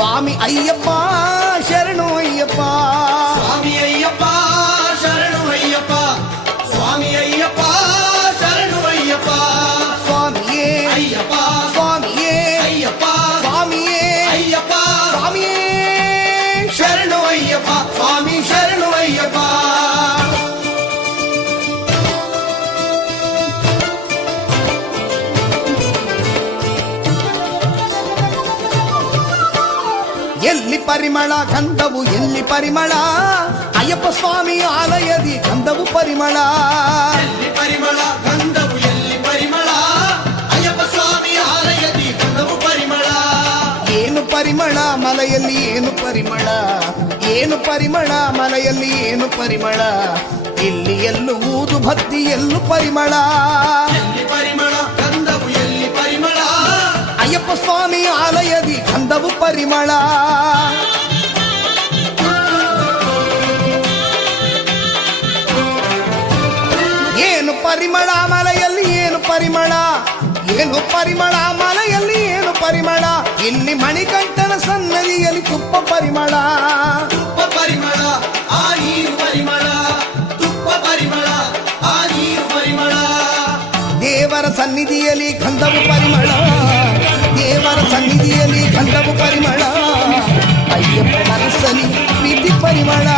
ಸ್ವಾಮಿ ಅಯ್ಯಪ್ಪ ಶರಣು ಅಯ್ಯಪ್ಪ, ಸ್ವಾಮಿ ಅಯ್ಯಪ್ಪ ಶರಣು ಅಯ್ಯಪ್ಪ, ಸ್ವಾಮಿ ಅಯ್ಯಪ್ಪ ಶರಣು ಅಯ್ಯಪ್ಪ, ಸ್ವಾಮಿಯೇ ಅಯ್ಯಪ್ಪ ಸ್ವಾಮಿಯೇ ಅಯ್ಯಪ್ಪ, ಸ್ವಾಮಿಯೇ ಅಯ್ಯಪ್ಪ ಸ್ವಾಮಿಯೇ ಶರಣು ಅಯ್ಯಪ್ಪ, ಸ್ವಾಮಿ ಶರಣು ಅಯ್ಯಪ್ಪ. ಎಲ್ಲಿ ಪರಿಮಳ ಗಂಧವು ಎಲ್ಲಿ ಪರಿಮಳ, ಅಯ್ಯಪ್ಪ ಸ್ವಾಮಿ ಆಲಯದಿ ಗಂಧವು ಪರಿಮಳ. ಎಲ್ಲಿ ಪರಿಮಳ ಗಂಧವು ಎಲ್ಲಿ ಪರಿಮಳ, ಅಯ್ಯಪ್ಪ ಸ್ವಾಮಿ ಆಲಯದಿ ಗಂಧವು ಪರಿಮಳ. ಏನು ಪರಿಮಳ ಮಲೆಯಲ್ಲಿ ಏನು ಪರಿಮಳ, ಏನು ಪರಿಮಳ ಮಲೆಯಲ್ಲಿ ಏನು ಪರಿಮಳ, ಇಲ್ಲಿ ಎಲ್ಲೂ ಊದು ಭಕ್ತಿ ಎಲ್ಲೂ ಪರಿಮಳ. ಎಲ್ಲಿ ಪರಿಮಳ ಗಂಧವು ಎಲ್ಲಿ ಪರಿಮಳ, ಅಯ್ಯಪ್ಪ ಸ್ವಾಮಿ ಆಲಯದಿ ಗಂಧವು ಪರಿಮಳ. ಏನು ಪರಿಮಳ ಮಲೆಯಲ್ಲಿ ಏನು ಪರಿಮಳ, ಏನು ಪರಿಮಳ ಮಲೆಯಲ್ಲಿ ಏನು ಪರಿಮಳ, ಇಲ್ಲಿ ಮಣಿಕಂಠನ ಸನ್ನದಿಯಲ್ಲಿ ತುಪ್ಪ ಪರಿಮಳ. ತುಪ್ಪ ಪರಿಮಳ ಆ ನೀರು ಪರಿಮಳ, ತುಪ್ಪ ಪರಿಮಳ ಆ ನೀರು ಪರಿಮಳ. ದೇವರ ಸನ್ನಿಧಿಯಲ್ಲಿ ಗಂಧವು ಪರಿಮಳ, ದೇವರ ಸನ್ನಿಧಿಯಲ್ಲಿ ಗಂಧವು ಪರಿಮಳ, ಅಯ್ಯಪ್ಪ ಮನಸ್ಸಲ್ಲಿ ಪ್ರೀತಿ ಪರಿಮಳ.